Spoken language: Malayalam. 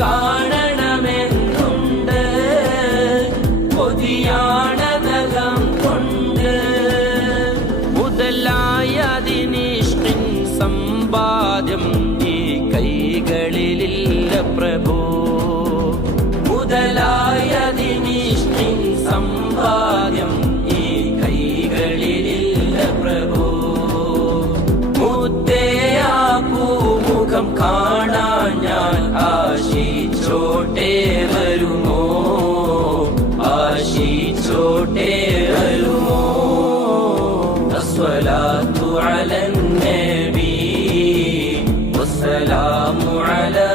കാണണമെന്നുണ്ട്, കൊതിയാണതകം കൊണ്ട്. മുതലായതിനിഷ്കിൻ സമ്പാദ്യം ഈ കൈകളിലില്ല പ്രഭു. മുതലായതിനിഷ്കിൻ സമ്പാദ്യം ഈ കൈകളിലില്ല പ്രഭു. മുത്തയാ പൂമുഖം കാണാൻ ഞാൻ ആശിച്ചോട്ടെ വരുമോ, ആശിച്ചോട്ടെ വരുമോ. അസ്സലാത്തു അലൻ നബി വസ്സലാമു അലാ